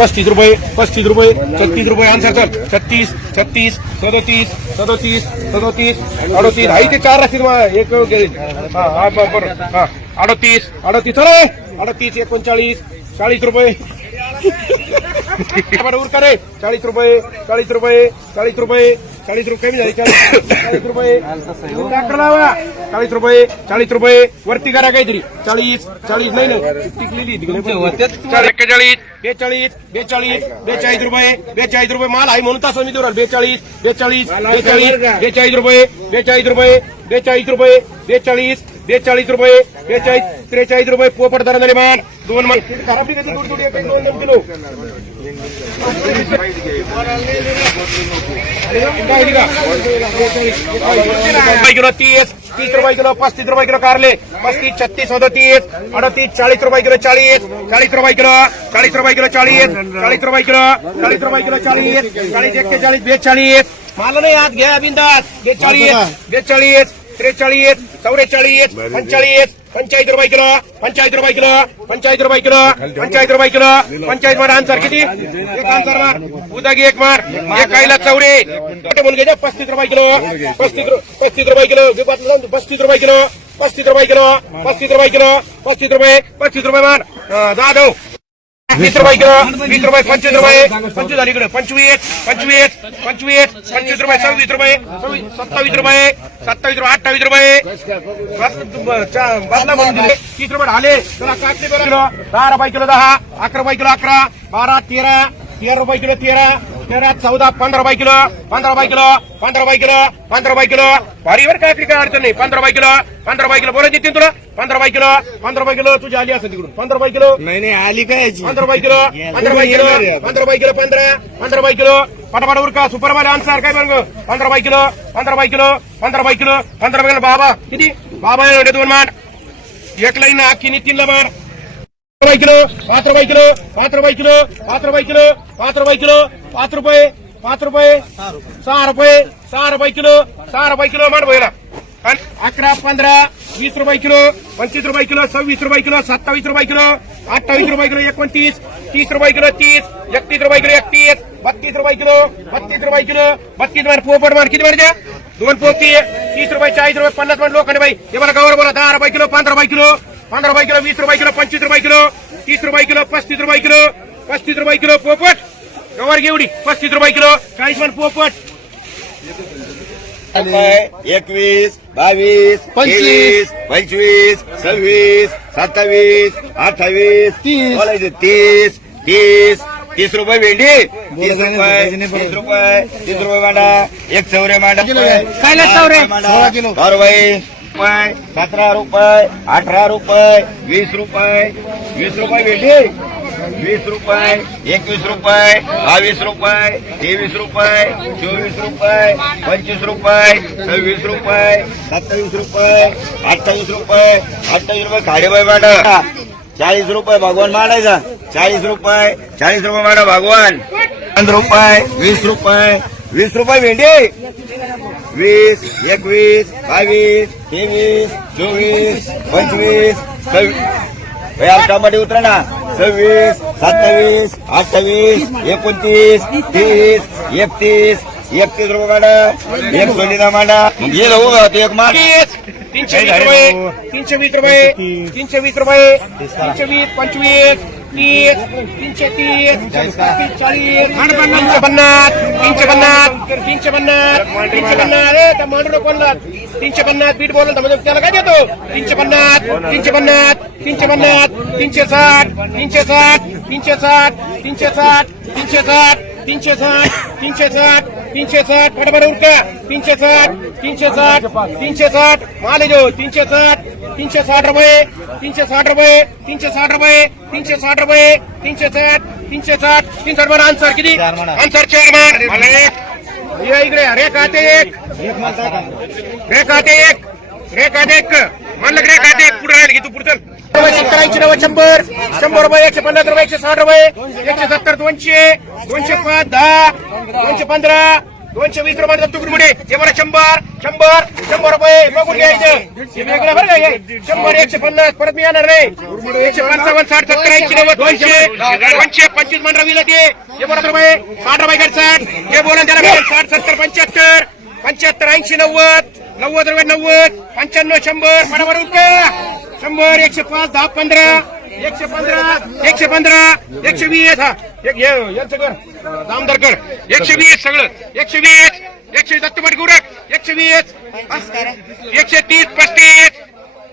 पस्तीस रुपये पस्तीस रुपये छत्तीस रुपये आन्सर चल. छत्तीस छत्तीस सदतीस सदतीस सदतीस अडतीस. हाही ते चार असतील एक गेले हा हा बरं हा. अडतीस अडतीस. चला अडतीस एकोणचाळीस चाळीस रुपये. बरं उरका रे चाळीस रुपये चाळीस रुपये चाळीस रुपये चाळीस रुपये कमी झाली चाळीस रुपये अकरा लावा चाळीस रुपये चाळीस रुपये वरती करा काहीतरी चाळीस चाळीस नाही ना टिकलेली एक्केचाळीस बेचाळीस बेचाळीस बेचाळीस रुपये बेचाळीस रुपये माल आहे म्हणून तसं मी देऊ. बेचाळीस बेचाळीस बेचाळीस बेचाळीस रुपये बेचाळीस रुपये बेचाळीस रुपये बेचाळीस बेचाळीस रुपये बेचाळीस त्रेचाळीस रुपये पोपट दरा झाले मान दोन मान खराब दोन दोन किलो. रुपये किलो तीस तीस रुपये किलो पस्तीस रुपये किलो कारले. पस्तीस छत्तीस अडतीस अडतीस चाळीस रुपये किलो चाळीस चाळीस रुपये किलो चाळीस रुपये किलो चाळीस चाळीस रुपये किलो चाळीस रुपये किलो चाळीस चाळीस एक्केचाळीस बेचाळीस. मला नाही आत घ्या बिंदात बेचाळीस बेचाळीस त्रेचाळीस चौवेचाळीस पंचाळीस पंचाळीस रुपये किलो पंचाळीस रुपये किलो पंचाळीस रुपये किलो पंचाळीस रुपये किलो पंचाळीस मार आन्सर किती? एक आन्सर मार. उदागी एक मार. एक कायला चौरे. कुठे म्हणून घ्यायचे पस्तीस रुपये किलो. पस्तीस पस्तीस रुपये किलो. पस्तीस रुपये किलो. पस्तीस रुपये किलो. पस्तीस रुपये किलो. पस्तीस रुपये. पस्तीस रुपये मार. जाधव. वीस रुपये किलो वीस रुपये पंचवीस रुपये पंचवीस झाली इकडे पंचवीस पंचवीस पंचवीस पंचवीस रुपये सव्वीस रुपये सत्तावीस रुपये सत्तावीस रुपये अठ्ठावीस रुपये तीस रुपये झाले किलो दहा रुपये किलो दहा अकरा रुपये किलो अकरा बारा तेरा तेरा रुपये किलो तेरा तेरा चौदा पंधरा रुपये किलो पंधरा रुपये किलो पंधरा रुपये किलो पंधरा रुपये किलो भारी बरं काकडी काय अडचण नाही पंधरा रुपये किलो पंधरा रुपये किलो बोलायची येतील तुला पंधरा रुपये किलो पंधरा रुपये किलो तुझी आली असेल तिकडून पंधरा रुपये किलो नाही नाही आली काय पंधरा रुपये किलो पंधरा रुपये किलो पंधरा रुपये किलो पंधरा पंधरा रुपये किलो पटापट उरका सुपर माल आन्सर काय बरं पंधरा रुपये किलो पंधरा रुपये किलो पंधरा रुपये किलो पंधरा रुपये किलो बाबा किती बाबा दोन मांड एक लाईन अख्खी तीनला मार रुपये किलो पाच रुपये किलो पाच रुपये किलो पाच रुपये किलो पाच रुपये किलो पाच रुपये पाच रुपये सहा रुपये सहा रुपये किलो सहा रुपये किलो मार बोला आणि अकरा पंधरा वीस रुपये किलो पंचवीस रुपये किलो सव्वीस रुपये किलो सत्तावीस रुपये किलो अठ्ठावीस रुपये किलो एकोणतीस तीस रुपये किलो तीस एकतीस रुपये किलो एकतीस बत्तीस रुपये किलो बत्तीस रुपये किलो बत्तीस मार पोपट मार किती मारते दोन पोपटी तीस रुपये चाळीस रुपये पन्नास मार लोकांनी बाई हे मला गवर बोला दहा रुपये किलो पंधरा रुपये किलो पंधरा रुपये किलो वीस रुपये किलो पंचवीस रुपये किलो तीस रुपये किलो पस्तीस रुपये किलो पस्तीस रुपये किलो पोपट गवर घेवडी पस्तीस रुपये किलो चाळीस मन पोपट एकवीस बावीस पंचवीस, पंचवीस सव्वीस सत्तावीस अठ्ठावीस तीस. तीस तीस तीस रुपये भेंडी तीस रुपये तीस रुपये तीस रुपये मांडा एक चौरे मांडा. काय चौरे? सोळा किलो. बारा रुपये सतरा रुपये अठरा रुपये वीस रुपये. वीस रुपये भेंडी वीस रुपये एकवीस रुपये बावीस रुपये तेवीस रुपये चोवीस रुपये पंचवीस रुपये सव्वीस रुपये सत्तावीस रुपये अठ्ठावीस रुपये. अठ्ठावीस रुपये खाडेबाई मॅडम चाळीस रुपये भगवान मांडायचा चाळीस रुपये चाळीस रुपये मॅडम भगवान. पंधरा रुपये वीस रुपये. वीस रुपये भेंडी. वीस एकवीस बावीस तेवीस चोवीस पंचवीस सव्वीस टमाटे उतरा ना सव्वीस सत्तावीस अठ्ठावीस एकोणतीस तीस एकतीस एकतीस रुपये मांडा एक सोनीला मांडा गेलं हो ते एक मांड तीनशे वीस रुपये तीनशे वीस रुपये तीनशे वीस रुपये तीनशे वीस पंचवीस तीस तीनशे तीस तीस चाळीस तीनशे पन्नास तीनशे पन्नास तीनशे पन्नास तीनशे पन्नास. ए त्या मांडूर कोणला तीनशे पन्नास बीट बोलला तर म्हणजे त्याला काय देतो? तीनशे पन्नास तीनशे पन्नास तीनशे पन्नास तीनशे साठ तीनशे साठ तीनशे साठ तीनशे साठ तीनशे साठ तीनशे साठ तीनशे साठ तीनशे साठ फटाफट उरका. तीनशे साठ तीनशे साठ तीनशे साठ. माले जो. तीनशे साठ तीनशे साठ रुपये तीनशे साठ रुपये तीनशे साठ रुपये तीनशे साठ रुपये तीनशे साठ तीनशे साठ. तीनशे साठ आन्सर किती? आन्सर चार या इकडे खाते एक. रे खाते एक. रे खाते एक. म्हणलं रे खाते एक? पुढे राहील की तू पुढचं रुपये सत्तर ऐंशी नव्वद शंभर. शंभर रुपये एकशे पन्नास रुपये एकशे साठ रुपये एकशे सत्तर दोनशे दोनशे पाच दहा दोनशे पंधरा दोनशे वीस रुपये तुकडमुडे. हे बरं शंभर शंभर शंभर रुपये. बघून घ्यायचं हे वेगळं बरं का शंभर एकशे पन्नास. परत मी येणार नाही. एकशे पंचावन्न साठ सत्तर ऐंशी नव्वद दोनशे. दोनशे पंचवीस मंडळ विला ते. हे बरोबर रुपये. साठ रुपये कर साठ हे बोला त्याला साठ सत्तर पंच्याहत्तर. पंच्याहत्तर ऐंशी नव्वद. नव्वद रुपये नव्वद. पंच्याण्णव शंभर. बरोबर रुपये. शंभर एकशे पाच दहा पंधरा एकशे पंधरा एकशे पंधरा एकशे वीस हा एक हे- यांचं कर दामदार कर एकशे वीस सगळं. एकशे वीस एकशे दत्तपट गुरक एकशे वीस एकशे तीस पस्तीस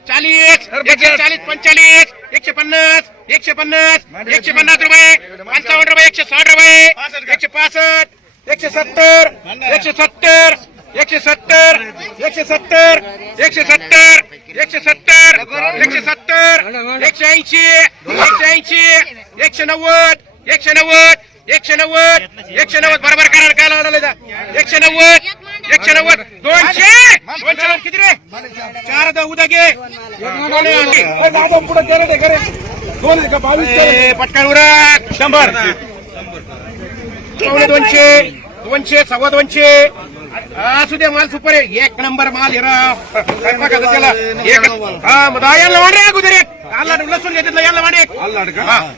चाळीस एकशे चाळीस पंचाळीस एकशे पन्नास एकशे पन्नास एकशे पन्नास रुपये पंचावन्न रुपये एकशे साठ रुपये एकशे पासष्ट एकशे सत्तर एकशे सत्तर एकशे सत्तर एकशे सत्तर एकशे सत्तर एकशे सत्तर एकशे सत्तर एकशे ऐंशी एकशे ऐंशी एकशे नव्वद एकशे नव्वद एकशे नव्वद एकशे नव्वद. बरोबर करा काय लावलं एकशे नव्वद एकशे नव्वद दोनशे. दोनशे नव्वद किती रे? चार द उद्या घे. पुढे गेलं ते खरे. दोन बावीस पटकन उरक. शंभर. दोनशे दोनशे सव्वा दोनशे असू दे माल सुपर आहे. एक नंबर माल हे काय बघायचं त्याला. एक हा मग वाढ रे अगोदर एक. आला लसूण घेतलं याला वाढ एक.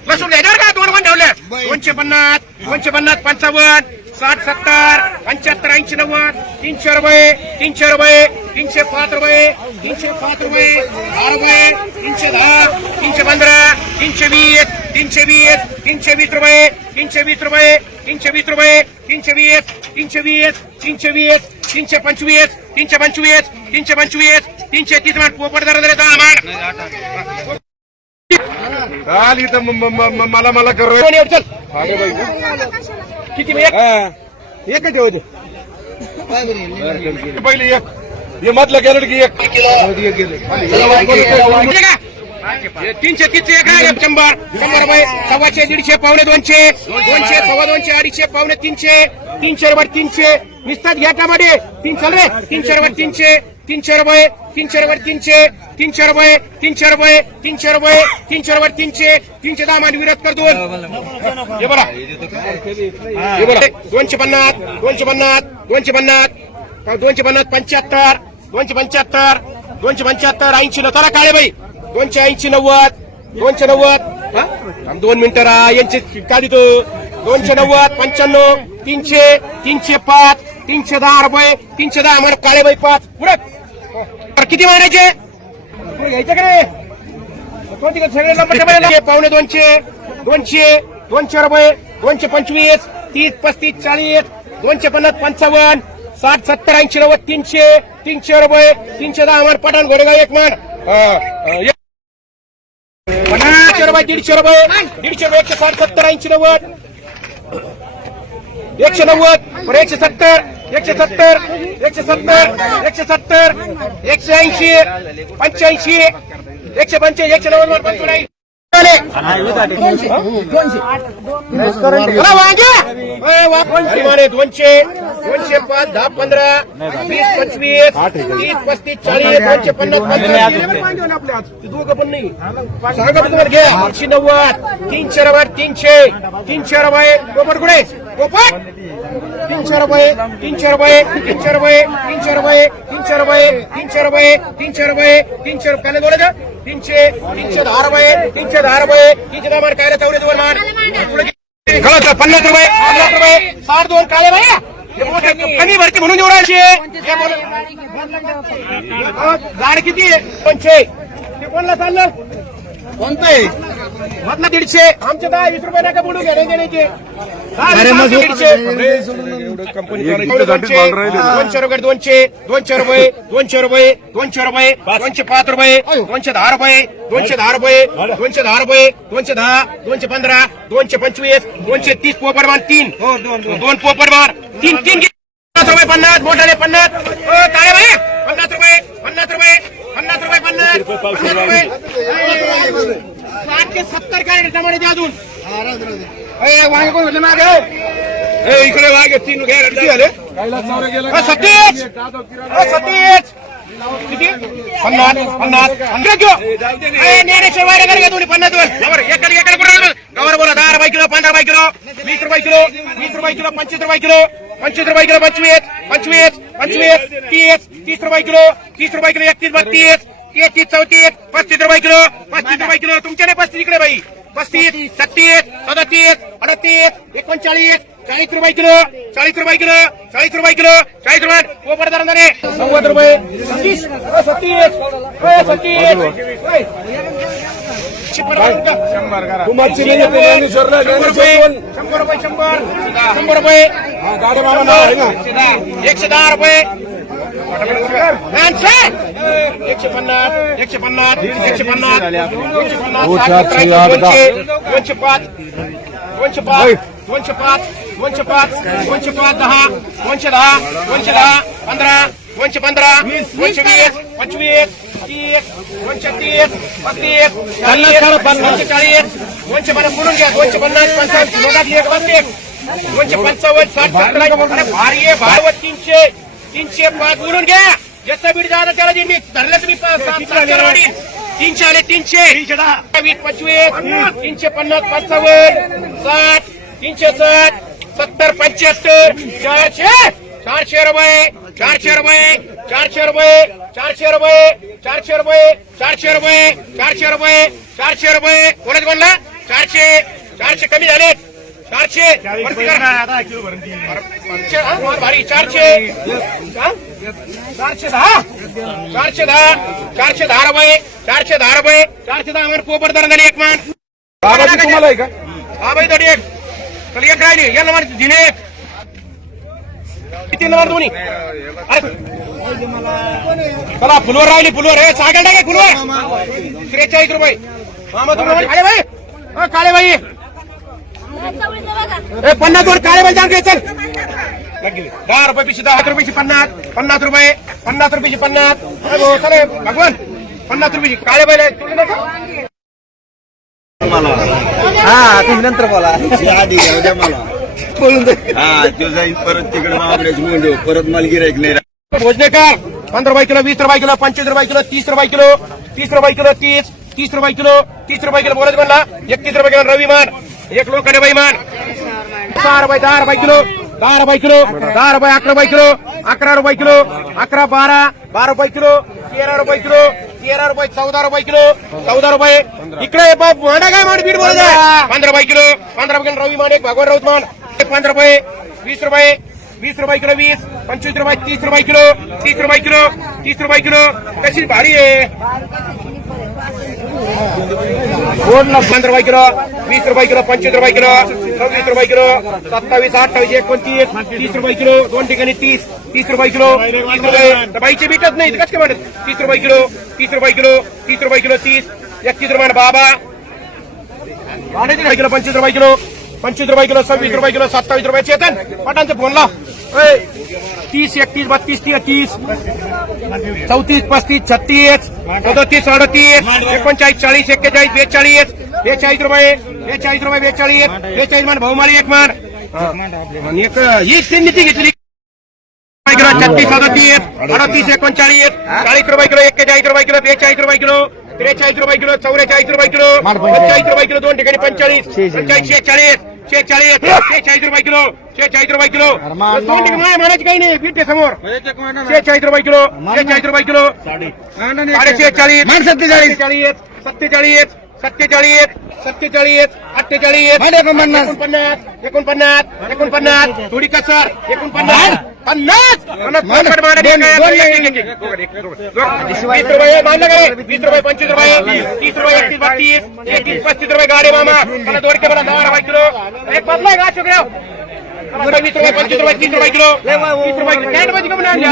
लसूण घ्यायचं का? दोन पण ठेवले. दोनशे पन्नास दोनशे पन्नास पंचावन्न साठ सत्तर पंच्याहत्तर ऐंशी नव्वद तीनशे रुपये तीनशे रुपये तीनशे पाच रुपये तीनशे पाच रुपये दहा रुपये तीनशे दहा तीनशे पंधरा तीनशे वीस तीनशे वीस तीनशे वीस रुपये तीनशे वीस रुपये 520 रुपये 320 320 320 325 325 325 330 ಮಾಡಿ ಪೋಪಟ್ ದರ ದರ ಮಾಡ್ काल इथं म- म- म- म- मला मला करू कोणी अडचण? अरे बाई, किती एक हा. एक ठेवतो एक. हे मधलं गेलं की एक. एक गेलं. ठीक आहे का? तीनशे किती एक आहे? शंभर. शंभर रुपये सव्वाशे दीडशे पावणे दोनशे. दोनशे सव्वा दोनशे अडीचशे पावणे तीनशे. तीनशे रुपये तीनशे. निसतात घ्या टमाटे तीन चाल रे. तीनशे रुपये तीनशे. तीनशे रुपये तीनशे रुपये तीनशे. तीनशे रुपये तीनशे रुपये तीनशे रुपये तीनशे रुपये तीनशे. तीनशे दहा मान विरोध कर दोन. हे बरा हे बरा दोनशे पन्नास दोनशे पन्नास दोनशे पन्नास. दोनशे पन्नास पंच्याहत्तर दोनशे पंच्याहत्तर दोनशे पंच्याहत्तर ऐंशी न चला काळे बाई. दोनशे ऐंशी नव्वद दोनशे नव्वद हा? दोन मिनिटं राहा यांचे का देतो दोनशे नव्वद पंच्याण्णव तीनशे तीनशे पाच तीनशे दहा रुपये तीनशे दहा म्हणजे काळे बाई पाच. पुढे. किती मारायचे तुला का नाही सगळे नंबर पावणे दोनशे दोनशे दोनशे रुपये दोनशे पंचवीस तीस पस्तीस चाळीस दोनशे पन्नास पंचावन्न साठ सत्तर ऐंशी नव्वद तीनशे तीनशे रुपये तीनशे दहा मान पठाण घोडेगाव एक मान पन्नासशे रुपये दीडशे रुपये. दीडशे रुपये एकशे साठ सत्तर ऐंशी नव्वद. एकशे नव्वद एकशे सत्तर एकशे सत्तर एकशे सत्तर एकशे सत्तर एकशे ऐंशी पंच्याऐंशी एकशे पंच्याऐंशी एकशे नव्वद पंचेचाळीस. दोनशे. मारे दोनशे. दोनशे पाच दहा पंधरा वीस पंचवीस तीस पस्तीस चाळीस दोनशे पन्नास दोघं पण नाही सांगा तुम्हाला घ्या. एकशे नव्वद तीनशे रुपये तीनशे तीनशे रुपये पोपट कुठे पोपट तीनशे रुपये तीनशे रुपये तीनशे रुपये तीनशे रुपये तीनशे रुपये तीनशे रुपये तीनशे रुपये तीनशे रुपये काय बोलायचं? तीनशे तीनशे दहा रुपये तीनशे दहा रुपये तीनशे दहा मार काय चौरे दोन मार. गलत पन्नास रुपये पन्नास रुपये. साठ दोन काळे बाया. कमी भरती म्हणून एवढाशे झाड किती आहे? दोनशे. ते कोणला चाललं? कोणतं? मधला दीडशे. आमचे दहा वीस रुपये नका बुडू घ्या देण्याचे. दोनशे रुपये दोनशे दोनशे रुपये दोनशे रुपये दोनशे रुपये दोनशे पाच रुपये दोनशे दहा रुपये दोनशे दहा रुपये दोनशे दहा रुपये दोनशे दहा दोनशे पंधरा दोनशे पंचवीस दोनशे तीस पोपट मार तीन. दोन पोपट मार तीन तीन पन्नास रुपये पन्नास मोठाले पन्नास. ओ, काळे बाई पन्नास रुपये पन्नास रुपये. पन्नास रुपये पन्नास. पन्नास रुपये. सत्तर काय द्या अजून. वांगे कोण होते मागे? इकडे वांगे तीन किती झाले? सतीश! सतीश! किती? पन्नास पन्नास. घेऊ. ए, ज्ञानेश्वर वारे कर घ्या तुम्ही पन्नास वर बरोबर एकडे एकडे कुठे गवर बोला दहा रुपये किलो पंधरा रुपये किलो वीस रुपये किलो वीस रुपये किलो पंचवीस रुपये किलो. पंचवीस रुपये किलो पंचवीस पंचवीस पंचवीस तीस तीस रुपये किलो तीस रुपये किलो एकतीस बत्तीस तेहतीस चौतीस पस्तीस रुपये किलो पस्तीस रुपये किलो. तुमच्या नाही पस्तीस इकडे बाई. पस्तीस छत्तीस सदतीस अडतीस एकोणचाळीस चाळीस रुपये किलो चाळीस रुपये किलो चाळीस रुपये किलो चाळीस रुपये. पोपट दराने नव्वद रुपये. सत्तीस सत्तीस सत्तीस. करा. कुमारची नाही येते, ज्ञानेश्वरला, शंभर रुपये। ज्ञानेश्वर. शंभर रुपये शंभर। शंभर रुपये। गाडी बाबा नाव आहे ना। एकशे दहा रुपये। एकशे पन्नास एकशे पन्नास एकशे पन्नास एकशे पन्नास हो, साठ, सातशे, त्र्याऐंशी, आठ, दोनशे दोनशे पाच दोनशे पाच दोनशे पाच दोनशे पाच दोनशे पाच दहा दोनशे दहा दोनशे दहा पंधरा दोनशे पंधरा दोनशे वीस. पंचवीस तीस दोनशे तीस पस्तीस चाळीस दोनशे चाळीस दोनशे पन्नास बोलून घ्या. दोनशे पन्नास पंचावन्न दोघात एक बसते दोनशे पंचावन्न साठ सत्तर अरे भारी आहे तीनशे तीनशे पाच बोलून घ्या. ज्याचा बीड जादा त्याला मी धरलं तुम्ही. तीनशे आले तीनशे. वीस पंचवीस तीनशे पन्नास पंचावन्न साठ तीनशे साठ सत्तर पंच्याहत्तर चारशे चारशे रुपये. चारशे रुपये चारशे रुपये चारशे रुपये चारशे रुपये चारशे रुपये चारशे रुपये चारशे रुपये. कोणाच म्हणला चारशे चारशे कमी झाले चारशे. भारी. चारशे? चारशे दहा? चारशे दहा चारशे दहा रुपये चारशे दहा रुपये चारशे दहा वर पोपर दर झाली एक मान तुम्हाला आहे का? हा बाई दडी एक. चल एक राहिली या नंबर दिने एक. किती नंबर दोन्ही? अरे चला फुलवर राहिली फुलवर. हे सागल टाके फुलवर. त्रेचाळीस रुपये. मामा तुम्ही काळे बाई. अ, काळे ए पन्नास वर काळे बाई जाण चल. दहा रुपये पिशी दहा रुपयाची पन्नास. पन्नास रुपये. पन्नास रुपयाची पन्नास. अरे भाऊ, चले भगवान. पन्नास रुपयाची. काळे तुला नका. हा तुम्ही नंतर बोला. आधी घेऊ हा तो जाईल परत तिकडे महाबळेच मुंडे परत मला गिरायक नाही राहत. भोजने का पंधरा रुपये किलो वीस रुपये किलो पंचवीस रुपये किलो तीस रुपये किलो तीस रुपये किलो तीस तीस रुपये किलो तीस रुपये किलो बोलत म्हणला एकतीस रुपये किलो रविमान एक लोकांनी बैमान सहा रुपये दहा रुपये किलो दहा रुपये किलो दहा रुपये अकरा रुपये किलो अकरा रुपये किलो अकरा बारा बारा रुपये किलो तेरा रुपये किलो तेरा रुपये चौदा रुपये किलो चौदा रुपये इकडे बाप मांडा काय मान बीड बोलत आहे पंधरा रुपये किलो पंधरा रुपये किलो रवी मान एक भगवान राऊत मान पंधरा रुपये वीस रुपये वीस रुपये किलो वीस पंचवीस रुपये तीस रुपये किलो तीस रुपये किलो तीस रुपये किलो कशी भारी आहे पंधरा रुपये किलो वीस रुपये किलो पंचवीस रुपये किलो सव्वीस रुपये किलो सत्तावीस अठ्ठावीस एकोणतीस तीस रुपये किलो दोन ठिकाणी तीस तीस रुपये किलो तीस रुपये बाईचे भेटत नाही कसं काय म्हणत तीस रुपये किलो तीस रुपये किलो तीस रुपये किलो तीस एकतीस रुपये बाबा रुपये किलो पंचवीस रुपये किलो पंचवीस रुपये किलो सव्वीस रुपये किलो सत्तावीस रुपये चेतन. पटांचे फोन ला तीस एकतीस बत्तीस तीस चौतीस पस्तीस छत्तीस. सदतीस अडतीस. एकोणचाळीस चाळीस एक्केचाळीस बेचाळीस. बेचाळीस रुपये बेचाळीस रुपये बेचाळीस. बेचाळीस मान भाऊमाळी एक मान एक ही त्यांनी घेतली. किलो छत्तीस सदतीस. अडतीस एकोणचाळीस. चाळीस रुपये किलो एक्केचाळीस रुपये किलो बेचाळीस रुपये किलो त्रेचाळीस रुपये किलो चौवेचाळीस रुपये किलो पंचाळीस रुपये किलो दोन ठिकाणी पंचेचाळीस पंचाळीस शेचाळीस शेचाळीस शेचाळीस रुपये किलो शेचाळीस रुपये किलो. काही नाही. पीठ समोर. शेचाळीस रुपये किलो शेचाळीस रुपये किलो. साडे. शेचाळीस सत्तेचाळीस. सत्तेचाळीस सत्तेचाळीस सत्तेचाळीस अठ्ठेचाळीस. एकोणपन्नास. एकोणपन्नास एकोणपन्नास थोडी कसर. एकोणपन्नास. पन्नास! काय? वीस रुपये? वीस रुपये पंचवीस रुपये तीस रुपये एकतीस बत्तीस एकतीस पस्तीस रुपये गाडी मामा. मला दोडके मला दहा रुपये किलो. एक बदलाय का शुक्रिया वीस रुपये पंचवीस रुपये तीस रुपये किलो. तीस रुपये कॅटमध्ये कमी आणल्या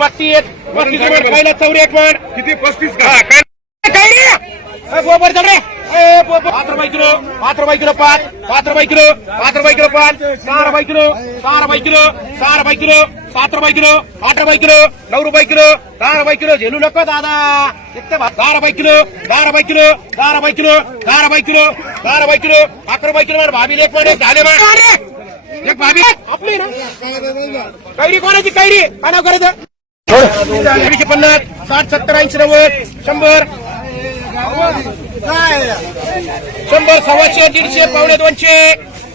बत्तीस पस्तीस रुपये खायला चौरी एक पण. किती? पस्तीस का? काय काय रे? गोबर चल रे. पाच रुपये किलो पाच रुपये किलो पाच पाच रुपये किलो पाच रुपये किलो पाच सहा रुपये किलो सहा रुपये किलो सहा रुपये किलो. सात रुपये किलो आठ रुपये किलो नऊ रुपये किलो दहा रुपये किलो. झेलू नको दादा. दहा रुपये किलो दहा रुपये किलो दहा रुपये किलो दहा रुपये किलो दहा रुपये किलो अकरा रुपये किलो. भाभी एक पण एक झाले एक भाभी. आपली ना. कैरी कोणाची कैरी? काय नाव करायचं? एकशे पन्नास साठ सत्तर ऐंशी नव्वद शंभर. शंभर सव्वाशे दीडशे पावणे दोनशे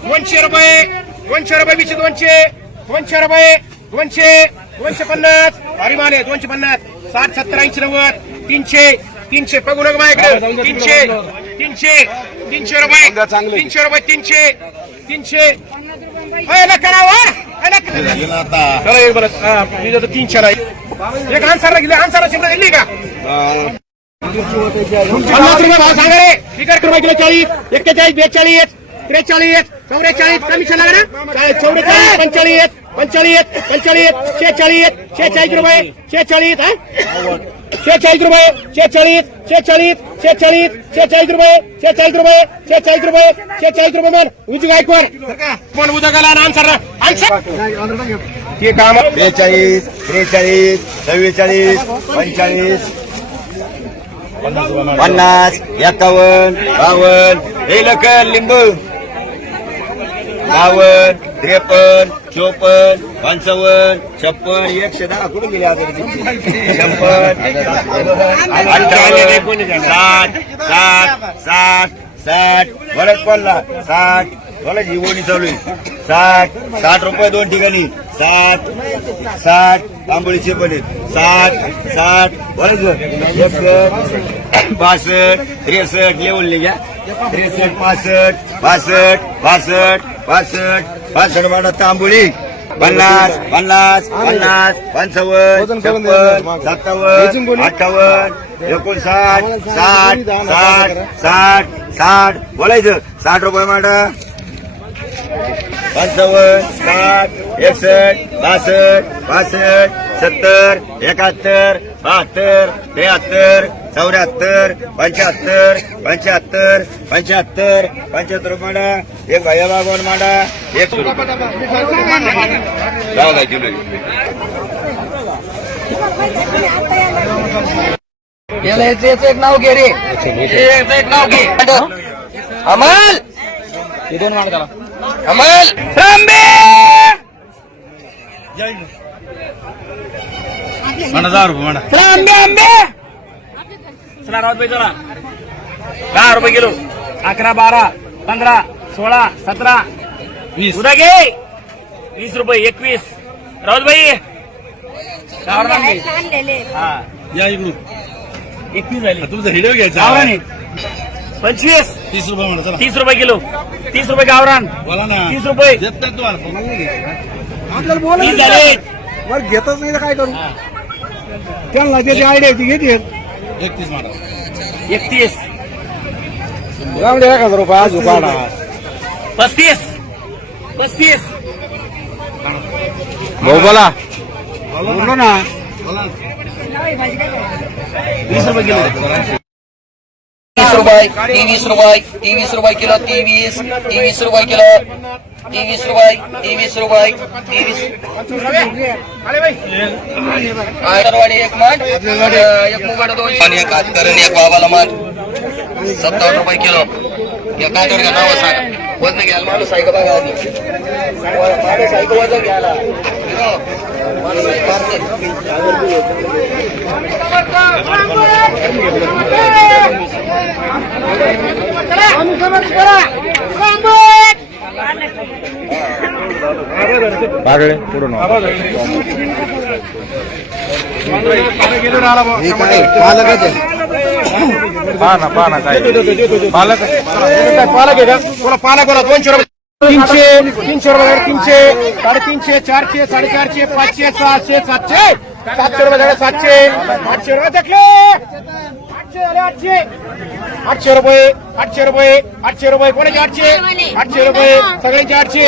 दोनशे रुपये दोनशे रुपये वीसशे दोनशे दोनशे रुपये. दोनशे दोनशे पन्नास. अरिमाने दोनशे पन्नास. साठ सत्तर ऐंशी नव्वद. तीनशे तीनशे. बघू नका माझ्याकडे. तीनशे तीनशे तीनशे रुपये. तीनशे रुपये तीनशे तीनशे. होय, नका ना, वा. होय, नका. चला एक बरं. मी देतो तीनशेला एक आन्सरला गेले. आन्सरला शंभर दिली का? पन्नास रुपये भाव सांगा रे. तिकट रुपये किलो चाळीस एक्केचाळीस बेचाळीस त्रेचाळीस चौवेचाळीस कमिशन लागणार चौवेचाळीस पंचाळीस पंचेचाळीस पंचेचाळीस शेहेचाळीस शेहेचाळीस रुपये शेहेचाळीस हा? शेहेचाळीस रुपये शेहेचाळीस शेहेचाळीस शेहेचाळीस शेहेचाळीस रुपये शेहेचाळीस रुपये शेहेचाळीस रुपये शेहेचाळीस रुपये मन उजी गायकवाड पण गेला आन्सर आन्सर? ते काम बेचाळीस त्रेचाळीस चव्वेचाळीस पंचाळीस पन्नास एकावन्न बावन्न. हे लक लिंबू. बावन्न त्रेपन्न चोपन्न पंचावन्न छप्पन एकशे दहा कुठे गेले आता छप्पन अठ्ठावन्न साठ साठ साठ साठ. बरंच पडला. साठ. मला जीवनी चालू आहे. साठ साठ रुपये दोन ठिकाणी. साठ साठ तांबोळीचे पण आहेत. साठ साठ. बरंच एकसष्ट बासष्ट त्रेसष्ट. लेवलले घ्या त्रेसष्ट पासष्ट बासष्ट बासष्ट. बासष्ट बासष्ट म्हणा तांबोळी. पन्नास पन्नास पन्नास पंचावन्न छप्पन सत्तावन्न अठ्ठावन्न एकोणसाठ साठ साठ साठ साठ. बोलायचं. साठ रुपये मांडा. पंचावन्न साठ एकसष्ट बासष्ट बासष्ट सत्तर एकाहत्तर बहात्तर त्र्याहत्तर चौऱ्याहत्तर पंच्याहत्तर पंच्याहत्तर पंच्याहत्तर पंच्याहत्तर मांडा एक भैया बागवान मांडा एक लावा किलो याला याचं याचं एक नाव घे रे. याचं एक नाव घे. अमल! अमल! रामबे रामबे आंबे चला रावतभाई चला दहा रुपये किलो. अकरा बारा पंधरा सोळा सतरा. वीस. उद्या घे. वीस रुपये एकवीस. रावतभाई आणलेले. एकवीस झाली. तुमचा व्हिडिओ घ्यायचा. पंचवीस. तीस रुपये म्हणा चला. तीस रुपये किलो. तीस रुपये गावरान. बोला ना. तीस रुपये. देत नाही तुम्हाला तीस झाले. बरं घेतच नाही तर काय करू? त्यांना त्याची आयडिया ती घेते एकतीस म्हणा एकतीस. एक हजार रुपये आज उपाडा. पस्तीस. पस्तीस. भाऊ बोला. बोललो ना. वीस रुपये किलो. तीस रुपये तेवीस रुपये तेवीस रुपये किलो तेवीस तेवीस रुपये किलो. तेवीस रुपये तेवीस रुपये तेवीस आले बाई आयरवाडी एक माठ एक मुगाड दोन. आणि एक हातकरण एक बाबाला माठ. सत्तावन्न रुपये किलो. एक कांदोड घ्या नाव सांगा. वजन घ्यायला माणूस आहे का बघा आधी? माणूस आहे का वजन घ्यायला? माणूस आहे का? पालक पालक आहे का? तुला पालक बोला दोनशे रुपये. तीनशे तीनशे रुपये तीनशे साडेतीनशे चारशे साडेचारशे पाचशे सहाशे सातशे. सातशे रुपये झाले सातशे. आठशे रुपये देखले आठशे झाले आठशे. आठशे रुपये आठशे रुपये आठशे रुपये. कोणाचे आठशे? आठशे रुपये. सगळ्यांचे आठशे.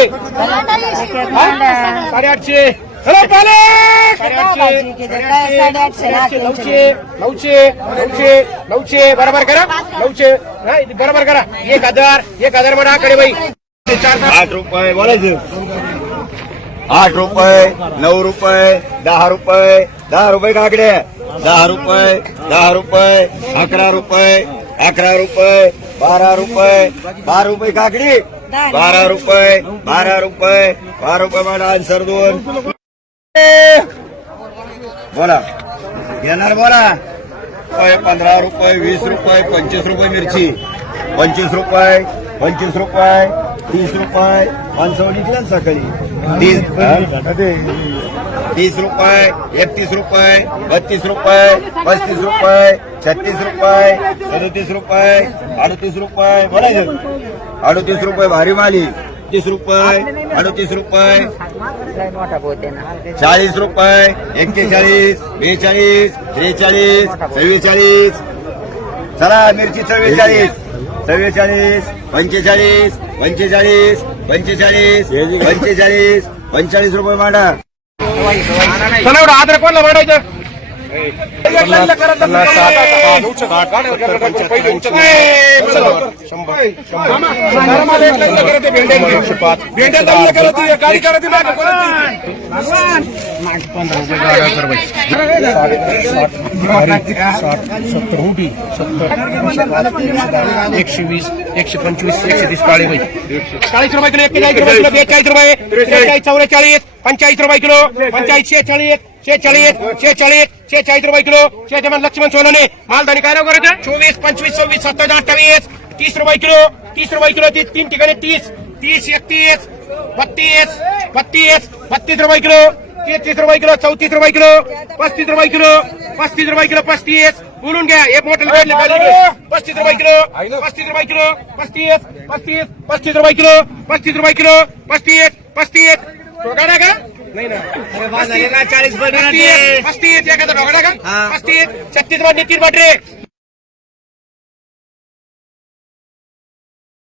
हा? साडेआठशे नऊशे नऊशे नऊशे नऊशे. बरोबर करा. नऊशे. नाही, बरोबर करा. एक हजार एक हजार म्हणा कडे बाई चार आठ रुपये बोलायचं. आठ रुपये नऊ रुपये दहा रुपये दहा रुपये काकडे दहा रुपये दहा रुपये अकरा रुपये अकरा रुपये बारा रुपये बारा रुपये काकडी बारा रुपये बारा रुपये बारा रुपये मला आन्सर दोन बोला घेणार बोला रुपये पंधरा रुपये वीस रुपये पंचवीस रुपये मिरची पंचवीस रुपये पंचवीस रुपये तीस रुपये पंचावन्न इकल्या ना सकाळी तीस तीस रुपये एकतीस रुपये बत्तीस रुपये पस्तीस रुपये छत्तीस रुपये सदतीस रुपये अडतीस रुपये बोलायचं अडतीस रुपये भारी माली तीस रुपये अडतीस रुपये चाळीस रुपये एक्केचाळीस बेचाळीस त्रेचाळीस चव्वेचाळीस चला मिरची चव्वेचाळीस चव्वेचाळीस पंचेचाळीस पंचेचाळीस पंचेचाळीस पंचेचाळीस पंचेचाळीस रुपये मांडा. चला एवढं आदर कोणाला एकशे वीस एकशे पंचवीस एकशे तीस चाळीस रुपये किलो एक्केचाळीस रुपये किलो पंचाळीस रुपये किलो शेचाळीस शेचाळीस शेचाळीस रुपये किलो. शेजमान लक्ष्मण सोनवणे. मालधानी काय नाव करायचं? चोवीस पंचवीस सव्वीस सत्तावीस अठ्ठावीस. तीस रुपये किलो. तीस रुपये किलो ती तीन ठिकाणी तीस. तीस एकतीस बत्तीस बत्तीस बत्तीस रुपये किलो. तेहतीस रुपये किलो चौतीस रुपये किलो पस्तीस रुपये किलो पस्तीस रुपये किलो पस्तीस. बोलून घ्या. एक मोठं पस्तीस रुपये किलो पस्तीस रुपये किलो पस्तीस पस्तीस पस्तीस रुपये किलो पस्तीस रुपये किलो पस्तीस पस्तीस. का नाही ना. चाळीस पस्तीस एखादा ठोकाडा का पस्तीस छत्तीस रुपये नितीन पाटरे